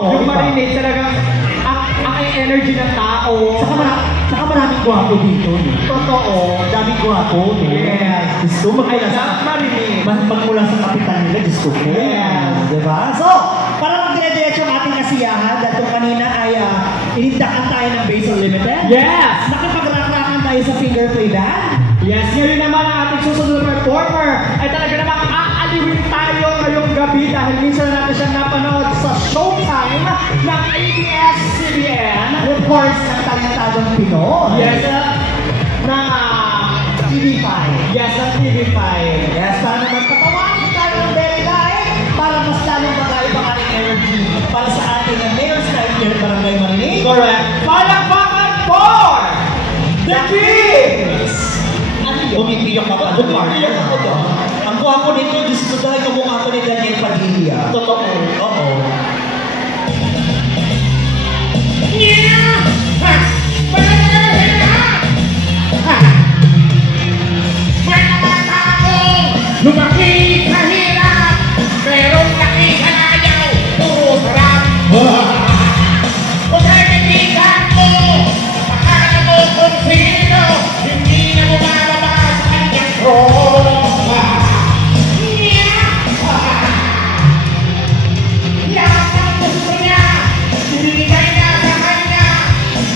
Yung marinate talagang ang energy ng tao. Saka maraming gwapo dito. Totoo. Daming gwapo. Yes. Gusto magmula sa marinate. Magmula sa kapitan nila, gusto ko. Yes. Diba? So, para magdire-diretso ang ating kasiyahan, dahil kanina ay inindakan tayo ng Base Unlimited. Yes! Nakipag-rakrakan tayo sa finger play band. Yes, ngayon naman ang ating susunod na performer ay talaga namang aaliwin tayo ngayong gabi dahil minsan natin siyang napanood sa Showtime ng ABS-CBN. Reports ng talentadong Pinoy. Yes, na TV5. Yes, ang TV5. Yes, para naman patawanin tayo ng very live para mas lalong magkaiba ang ating energy para sa ating Mayor's Night here Barangay Marinig. Correct. Palakpakan for the Kings! Umiiyak ako. Umiiyak ako doon. Ang gwapo nito, Diyos ko dahil kamukha ko ni Daniel Padilla. Totoo. Oo. Lumaki sa hirap, pero laki sa layaw, puro sarap. Kung nagiging mo, akala mo kung sino, hindi na bumababa sa kanyang tropa. Lahat ng gusto niya, binigay na sa kanya,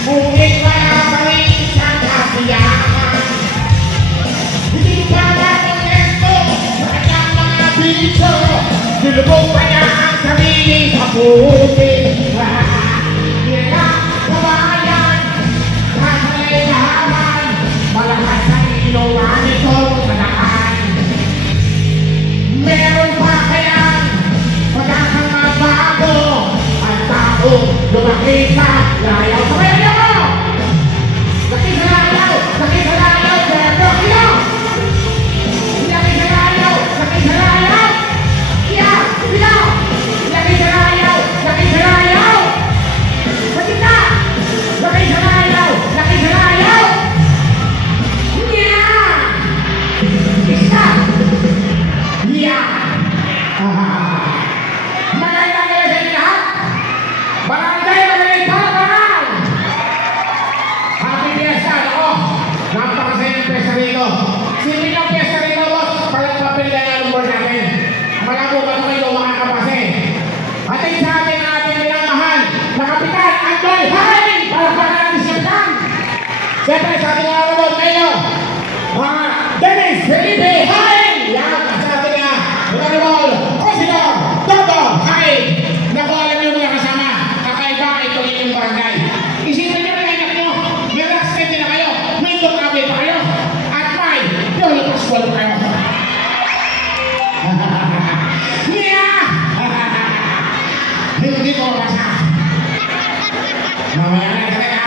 ngunit wala pa rin isang kasiyahan. Hindi pa na kontento sa kanyang mga biso, nilubog pa niya ang sarili sa puti. Hirap sa bayan, kasalay na haman, malakas ang ginawa nitong sanaan. Meron pa kayang pagkakang mabago at taong lumaki sa layaw. Sabay niyo mo! Laki sa layaw! Laki sa layaw! Pero ino! Laki sa layaw! Laki sa layaw! Iya! Ino! Laki sa layaw! Laki sa layaw! Magkita! Laki sa layaw! Laki sa layaw! Iya! Isa! Iya! Magandang gabi sa inyo lahat! Barangay Marinig Palapakan! Happy Fiesta! Ako! Napakasayang Fiesta rito. Sipin ang Fiesta rito, boss. Palang papel na yung number natin. Malabo ba naman yung mga kapase? Ating sa ating ating minamahal na Kapitan Andoy Hain! Palapakan natin siya kan! Siyempre sa ating mga robot, Mayor! Dennis Felipe Hain! Yan! Sa ating mga robot, Consider Toto Hain! Naku, alam niyo mga kasama, kakaiba ito inyong barangay. Isipin niyo rin anak niyo, may raskete na kayo, may tumabi pa kayo, at may Piolo Pascual pa kayo. Yeah! Hindi ko basa. Mamaya na kita ka.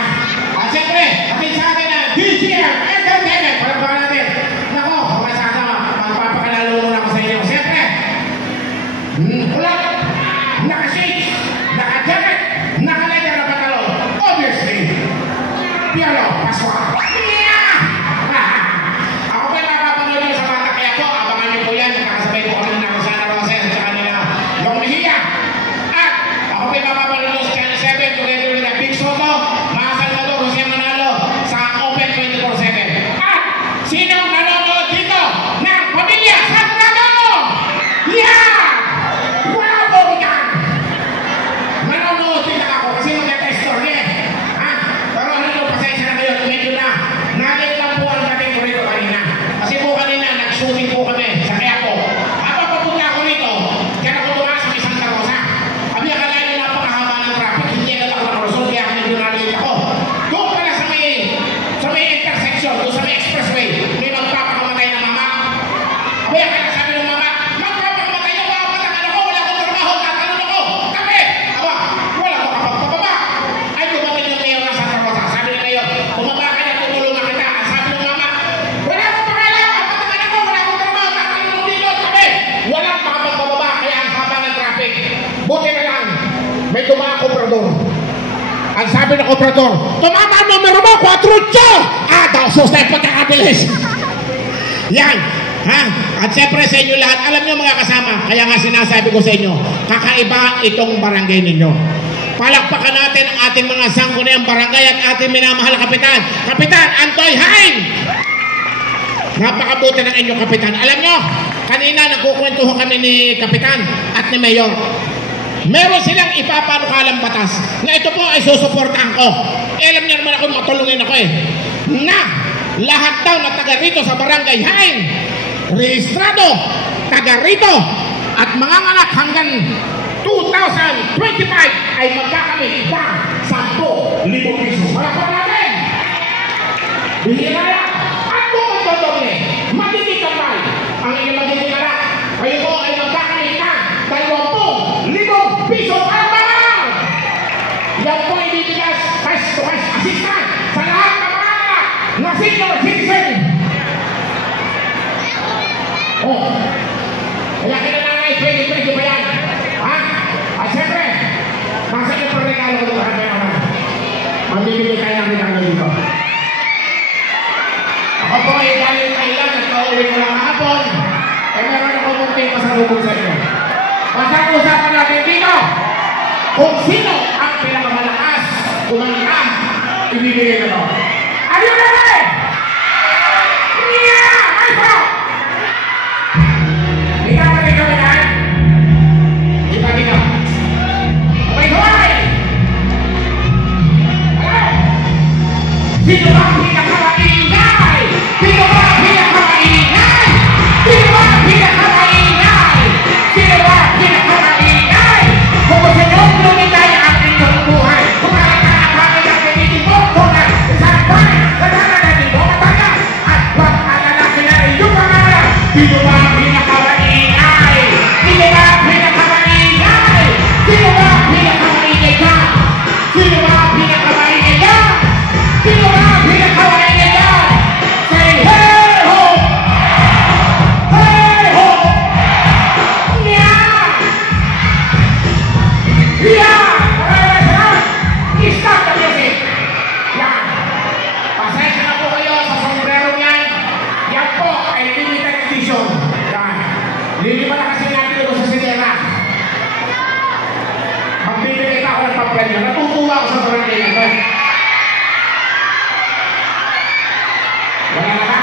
At siyempre, atin sa atin na DGM Entertainment. Palagpakan natin. Naku, masasa, magpapakalalo muna ako sa inyo. Siyempre, ulat, naka-shades, naka-jacket, naka-leather na pantalon. Obviously, Piolo Pascual. Yeah! Ako pa napapanood nyo sa bata kaya po, abangan nyo po yan. Nakasabay po kami ng Rosana Roses at saka nila Long Mejia. At ako pa napapanood nyo sa Channel 7 together with the Big Soto, Maasal Mato, Jose Manalo sa Open 24/7. At sinong nanonood dito ng Pamilya Sangrado? Yeah! Wala po ko dyan! Nanonood din ako kasi mag-testor niya. Pero ano nyo, pasensya na kayo, medyo na nalit lang po ang dating ko rito kanina. Kasi po kanina, nag-shooting po kami sa Quiapo. Habang papunta ako rito, kaya ako tumakas sa Santa Rosa. Abi, akala nyo napakahaba ng traffic, hindi agad ako nakalusot, kaya medyo nalit ako. Doon pala sa may intersection, doon sa may expressway, may magpapakamatay na mama. Abi, akala sabi ng mama, magpapakamatay na mama, patakan ako, wala akong trabaho, tatalon ako. Kape! Aba, wala ko kapagpapaba. Ay, dumating yung mayor ng Santa Rosa. Sabi ni mayor, bumaba ka na, tutulungan kita. Ang sabi ng mama, wala akong pakailan, ang patakan ako, wala akong trabaho, tatalon ng dito. Kape! Walang makapagpapaba, kaya ang haba ng traffic. Buti na lang, may tumaang komprador. Ang sabi ng komprador, tumama ang numero mo, 4-8! Daw, susay pagkakabilis. Yan. Ha? At siyempre sa inyo lahat, alam nyo mga kasama, kaya nga sinasabi ko sa inyo, kakaiba itong barangay ninyo. Palakpakan natin ang ating mga sangguniang barangay at ating minamahal na kapitan. Kapitan Antoy Hain! Napakabuti ng inyong kapitan. Alam nyo, kanina nagkukwentuhan kami ni kapitan at ni mayor. Meron silang ipapanukalang batas na ito po ay susuportahan ko. Alam niyo naman ako, matulungin ako na lahat daw na taga rito sa barangay Hain, rehistrado, taga rito, at mga anak hanggang 2025 ay magkakamit ng 10,000 piso. Malakpan natin! Bihira yan! At kung magdodoble, magiging kapal ang inyong magiging anak. Kayo po ay magkakamit ng 20,000 piso para mahal! Yan po ibibigay cash-to-cash assistant sa lahat ng mga anak na senior citizen. Oh, kaya kinanangay, pwede ba yan? Ha? At siyempre, nasa iyo pa regalo ko dito kaya naman. Magbibigay tayo ng regalo dito. Ako po ay galing Thailand at nauwi ko lang hapon. Eh meron ako munting pasalubong sa inyo. Masag-usapan natin dito kung sino ang pinakamalakas kumanta ibibigay ko. Are you ready? Yeah! My friend! Sino ba ang pinakamaingay? Sino ba ang pinakamaingay? Sino ba ang pinakamaingay? Sino ba ang pinakamaingay? Kung gusto nyo lumitay ang inyong buhay, kung nakakakakakay ang pinitibok ko na isang buhay, kasama natin mo matagal at pag-alalaki na inyong pangalan. Sino ba ang pinakamaingay? Sino ba ang pinakamaingay? Sino ba ang pinakamaingay ka? Sino ba ang pinakamaingay ka? Sino ba ang pinakamaingay ka? Say hey ho! Hey ho! Yeah! Yeah! Stop the music! Yan! Pasensya na po kayo sa sombrero niyan. Yan po ay limited edition. Yan. Liliman na kasi natin ito sa sinera. Magbibigay ako ng papremyo. Natutuwa ako sa barangay nito. Wala na ba?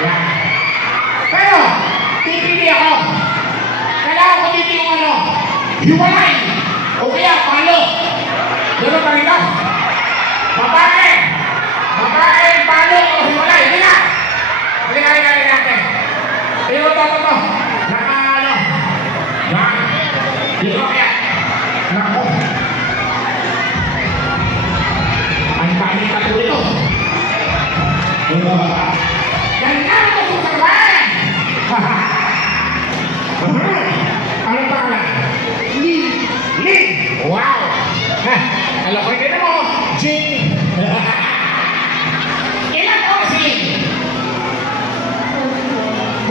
Yan. Pero, pipili ako. Kailangan ko dito yung hiwalay. O kaya, palo. Gano'n pa rito? Babae! Babae, palo o hiwalay. Hindi na! Halika natin. Ito. Naka. Yan. Dito kaya. Nako. Ang dami ka po dito. Ganda mo kung sarwain! Ano pangalan? Lin! Wow! Alam ko rin mo, Jing! Ilan ko si Lin?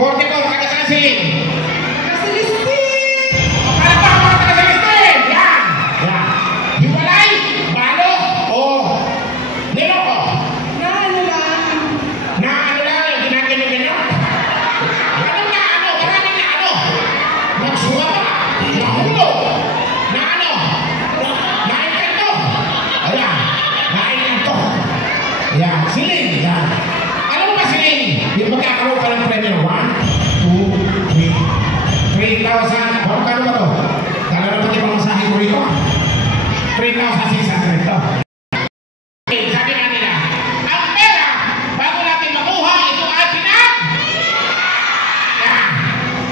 44, taga saan si Lin? Taga Celestin! Yan! Hiwalay, balo, o niloko? Naano lang yung ginagano-gano? Maraming na ano? Nagsuwa pa, nahulog, nainkanto. Ayan, nainkanto. Ayan, siling. Ayan. Alam mo ba siling? Yung magkakaroon ka ng premyo. 1, 2, 3, 3,000. Kano ba to? Kala na pati pamasahe ko rito. 3,600 ito. Sabi nga nila, ang pera, bago natin makuha, ito ay pinag! Yan.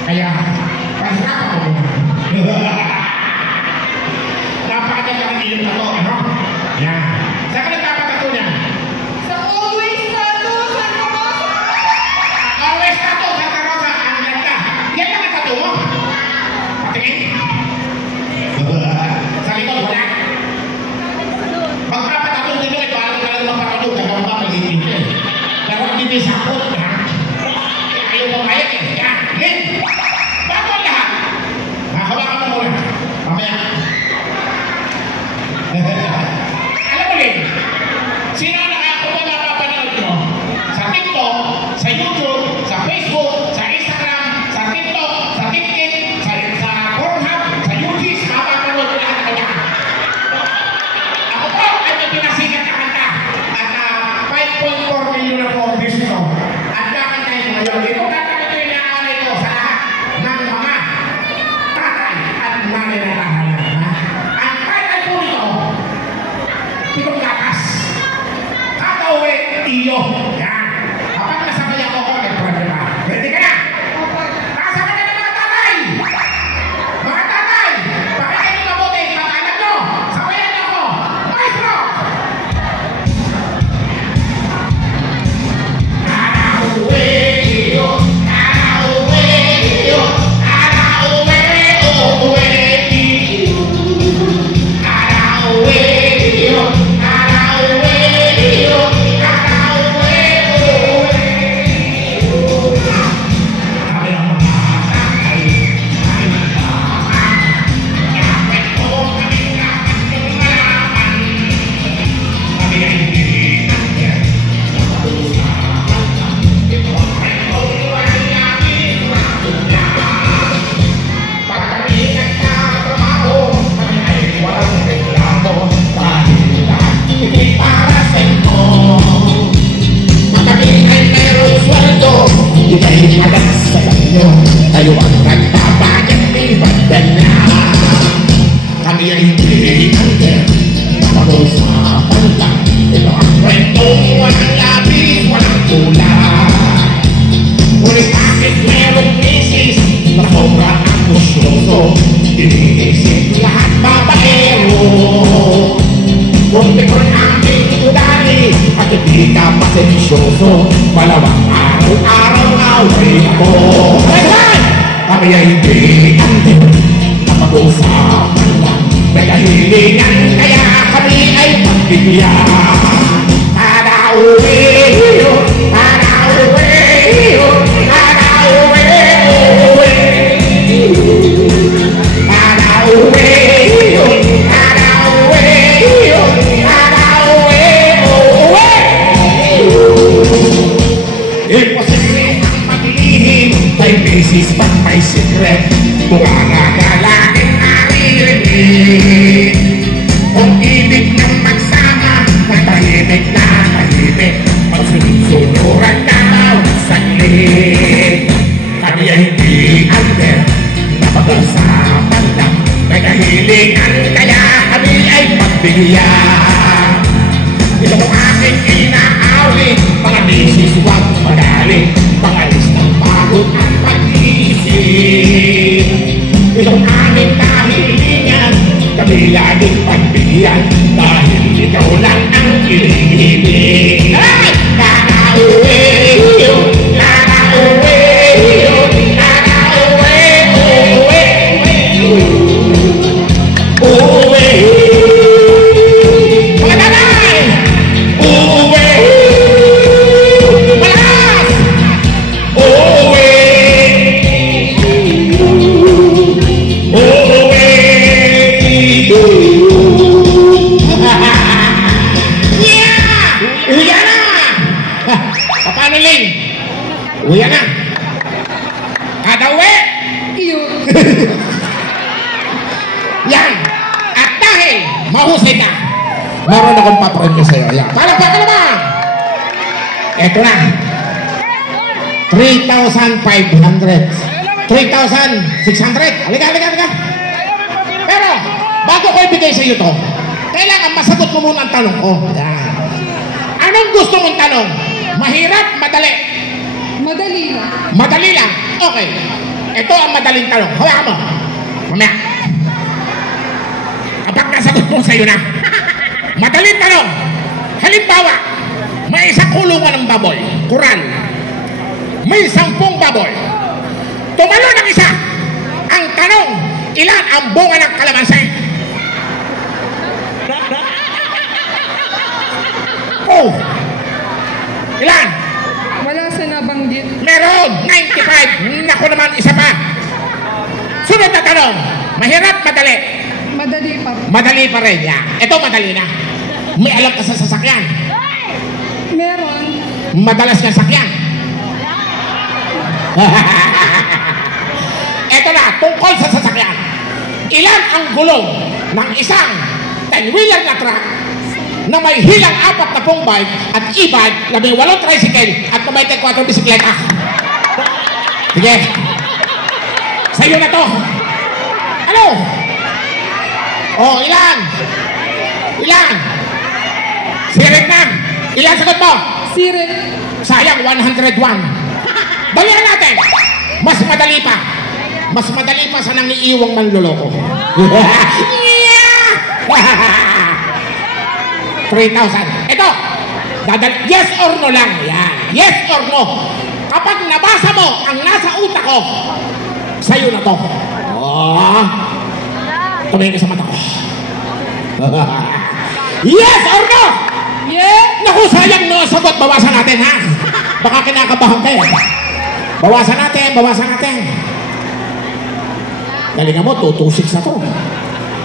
Kaya, pasirap ako. Napakaganda ng iyong tato, ano? Yan. Saan ka nagpapatato niya? Sa Always Tattoo, Santa Rosa! Always Tattoo, Santa Rosa. Ang ganda. Yan lang ang tato mo? Patingin. Sa likod, wala. Magpapatato dito ay parang ka lang magpatato. Gagawin ba malitin ko eh. Pero dito yung sakot. Ayaw mo kaya eh. Yan. Lin. Bago ang lahat. Hawakan mo muna. Mamaya. Alam mo Lin, sino ang napapanood nyo? Sa TikTok, sa YouTube, sa Facebook, sa Instagram, sa TikTok, sa TikTok, sa Pornhub, sa YouTube, mapapanood nyo lahat ako yan. sa'yo ang nagbabayad ni Bandana. Kami ay hindi under, napag-usapan lang. Ito ang kwentong walang labis, walang kulang. Ngunit bakit merong misis na sobra ang musyoso? Iniisip lahat babaero. Kung pikon aming udali at hindi ka pasensyoso, malawang araw-araw away ako. Kami ay hindi andi, napag-usapan lang. May kahilingan kaya kami ay pagbigyan. Para uwi, para uwi, para uwi, uwi. Para uwi, para uwi, para uwi, uwi. Imposible ang maglihim kay misis pag may secret. Kung ang kung ibig ng magsama, tahimik na tahimik, magsusunuran ka bawat saglit. Kami ay hindi under, napag-usapan lang. May kahilingan kaya kami ay pagbigyan. Ito ang aking inaawin, mga misis huwag magaling, pangalis ng pagod at pag-iisip. Ito ang aming kahilingan, kami laging pagbigyan, dahil ikaw lang ang inihibig. Nakauwi, nakauwi, nakauwi, uwi, uwi. Mga nanay, uwi, malakas, uwi, uwi. Uwi na! Paano, Ling? Uwi na! Kada uwi! Yan! At dahil mahusay ka, meron akong papremyo sa'yo. Yan! Palagpakan naman! Eto na! 3,500 3,600. Halika, halika, halika! Pero, bago ko ibigay sa iyo to, kailangan masagot mo muna ang tanong ko. Yan. Anong gusto mong tanong? Mahirap, madali? Madali lang. Madali lang? Okay. Ito ang madaling tanong. Hawakan mo. Mamaya. Kapag nasagot mo sa iyo na. Madaling tanong. Halimbawa, may isang kulungan ng baboy. Kural. May 10 baboy. Tumalo ng isa. Ang tanong, ilan ang bunga ng kalamansi? Oh! Ilan? Wala sa nabanggit. Meron! 95! Naku naman, isa pa! Sunod na tanong, mahirap, madali? Madali pa. Madali pa rin, yan. Ito madali na. May alam ka sa sasakyan. Meron. Madalas kang sakyan. Ito na, tungkol sa sasakyan. Ilan ang gulong ng isang 10-wheeler na truck na may hilang 40 bike at e-bike, 18 tricycle at 94 bisikleta? Sige. Sa'yo na to. Ano? Oh, ilan? Ilan? Sirit na. Ilan sagot mo? Sirit. Sayang, 101. Balihan natin. Mas madali pa. Mas madali pa sa nangiiwang manloloko. 3,000. Ito. Yes or no lang. Yan. Yes or no. Kapag nabasa mo ang nasa utak ko, sa'yo na to. Oh. Tumingin ka sa mata ko. Yes or no? Yes. Naku, sayang no. Sagot, bawasan natin, ha? Baka kinakabahan kayo. Bawasan natin, bawasan natin. Galingan mo, 226 na to.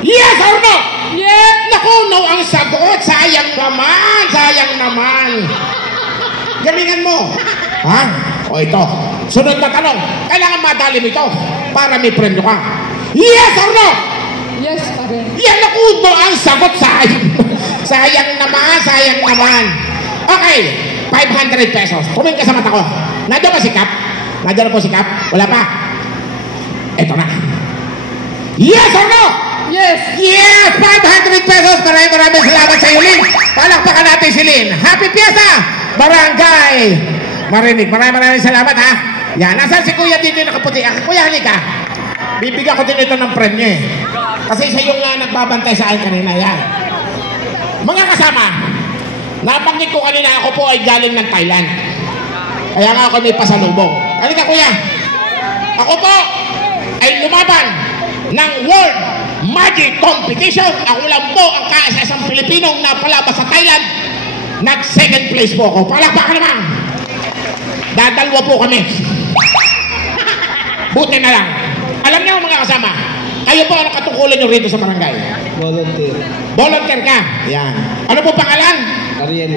Yes or no? Yes. Naku, no ang sagot. Sayang naman, sayang naman. Galingan mo. Ha? O ito, sunod na tanong. Kailangan madali mo ito para may premyo ka. Yes or no? Yes pa rin. Yan ako, no ang sagot. Sayang. Sayang naman, sayang naman. Okay, 500 pesos. Tumingin ka sa mata ko. Nandiyan ba si Cap? Nandiyan na po si Cap? Wala pa? Ito na. Yes or no? Yes! Yes! 500 pesos! Maraming salamat sa iyo, Lynn. Palakpakan natin si Lynn. Happy Fiesta! Barangay Marinig. Maraming salamat, ha? Yan. Nasaan si Kuya dito yung nakaputi? Kuya, halika. Bibigyan ko din ito ng premyo, eh. Kasi siya yung nagbabantay sa akin kanina. Yan. Mga kasama, nabanggit ko kanina ako po ay galing ng Thailand. Kaya nga ako may pasalubong. Halika, Kuya. Ako po ay lumaban ng World Magic Competition. Ako lang po ang kaisa-isang Pilipinong napalabas sa Thailand. Nag-second place po ako. Palakpakan naman. Dadalwa po kami. Buti na lang. Alam niyo mga kasama, kayo po ang katungkulan nyo rito sa barangay. Volunteer. Volunteer ka. Yan. Ano po pangalan? Ariel.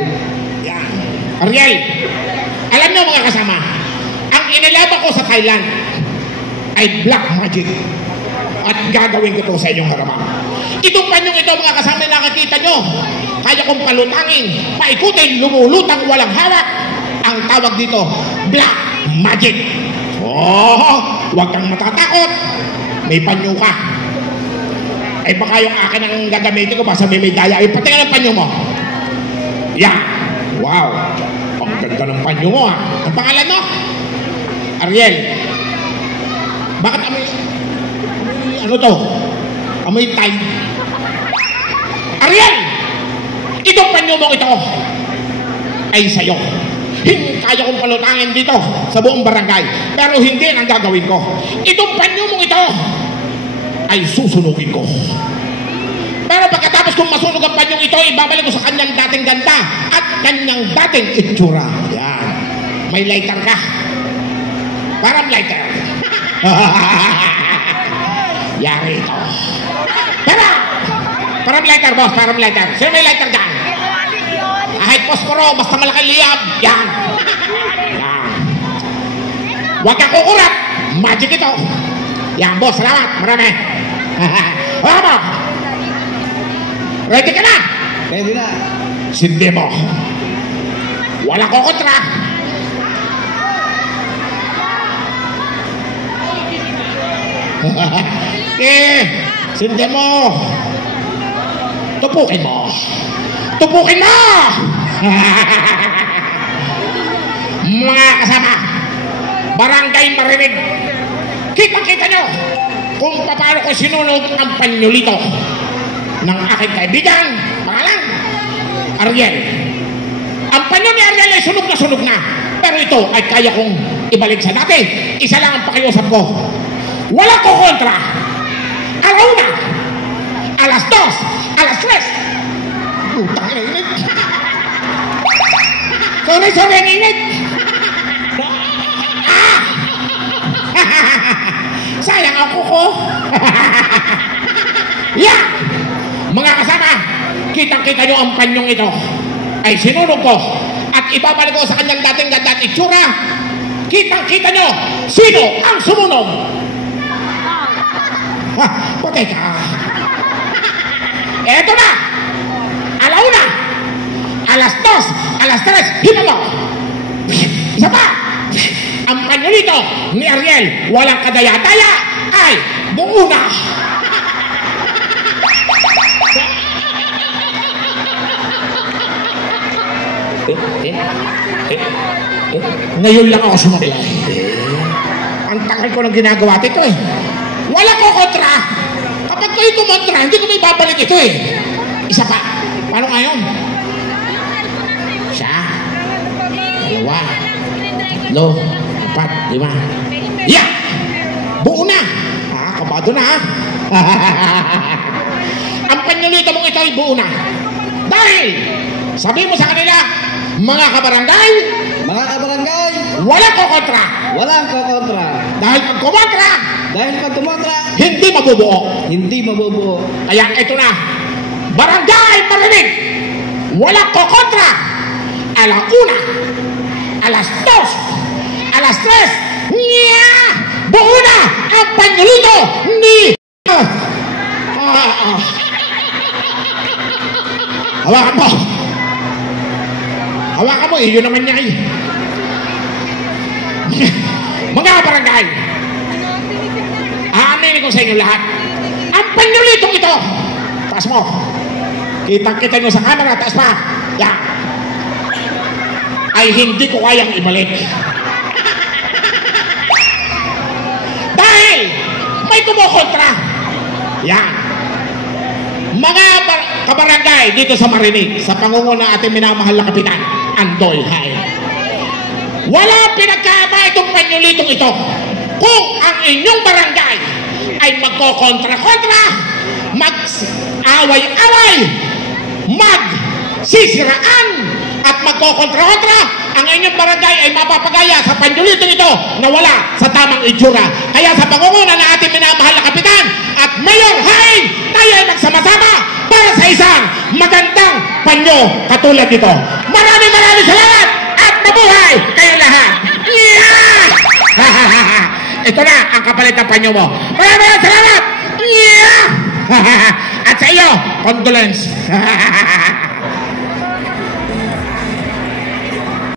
Yan. Ariel. Alam niyo mga kasama, ang inilaban ko sa Thailand ay black magic. At gagawin ko ito sa inyong harapan. Itong panyong ito mga kasama na nakakita nyo, kaya kong palutangin, paikutin, lumulutang walang hawak. Ang tawag dito, black magic. Oh, huwag kang matatakot. May panyo ka. Ay baka yung akin ang gagamitin ko, basta may daya. Ay pati ka ng panyo mo. Yan. Wow. Ang ganda ng panyo mo, ha. Ang pangalan mo? Ariel. Bakit amoy... Ano to? Amoy tay. Ariel! Itong panyo mo ito ay sa'yo. Hindi kaya kong palutangin dito sa buong barangay. Pero hindi ang gagawin ko. Itong panyo mong ito ay susunugin ko. Pero pagkatapos kong masunog ang panyong ito, ibabalik ko sa kanyang dating ganda at kanyang dating itsura. Yan. May lighter ka. Parang lighter. Yari ito. Parang lighter, boss. Parang lighter. Sino may lighter dyan? Kahit posporo, basta malaki liyab. Yan. Yan. Huwag kang kukurat. Magic ito. Yan, boss. Salamat. Marami. Wala mo. Ready ka na? Ready na. Sindi mo. Wala ko kontra. Sindi mo. Tupukin mo. Tupukin mo! Mga kasama, barangay Marinig, kita-kita nyo kung paano ko sinunog ang panyolito ng aking kaibigan, pangalan, Ariel. Ang panyo ni Ariel ay sunog na, pero ito ay kaya kong ibalik sa dati. Isa lang ang pakiusap ko. Wala ko kontra. Alauna, alas 2, alas 3. Putang init. Sorry, init. Ah! Sayang ako ko. Yeah! Mga kasama, kitang-kita nyo ang panyong ito ay sinunog ko at ibabalik ko sa kanyang dating ganda at itsura. Kitang-kita nyo sino ang sumunog. Patay ka. Eto na. Alauna, alas 2, alas 3, hina mo. Isa pa, ang panyolito ni Ariel, walang kadaya-daya, ay buo na. Ngayon lang ako sumablay. Ang tagal ko ng ginagawa ito eh. Wala ko kontra. Kapag ko ito kontra, hindi ko may babalik ito eh. Isa pa. Paano ngayon? Siya. 2, 3, 4, 5. Yeah! Buo na. Kabado na ha. Ang panyolito mong ito ay buo na. Dahil, sabi mo sa kanila, mga kabarangay, walang kokontra. Dahil pag kumontra, hindi mabubuo. Kaya ito na, barangay Marinig, walang kokontra. Alas 1, alas 2, alas 3, niya! Buo na ang panyolito ni... Hawakan mo, yun naman niya eh. Mga barangay, ko sa inyo lahat. Ang panyulitong ito, taas mo. Kitang-kita nyo sa camera, taas pa. Yan. Ay hindi ko kayang ibalik. Dahil may kumukontra. Yan. Mga kabarangay dito sa Marinig, sa pangunguna ng ating minamahal na Kapitan, Andoy Hay. Wala pinagkaiba itong panyulitong ito. Kung ang inyong barangay ay magkokontra-kontra, mag-away-away, mag-sisiraan, at magkokontra-kontra, ang inyong barangay ay mapapagaya sa panyulitong ito na wala sa tamang itsura. Kaya sa pangunguna ng ating minamahal na Kapitan at Mayor Hain, tayo ay magsama-sama para sa isang magandang panyo katulad nito. Maraming salamat at mabuhay kayo lahat! Yeah! Ito na ang kapalit ng panyo mo. Maraming salamat! Yeah! At sa iyo, condolence!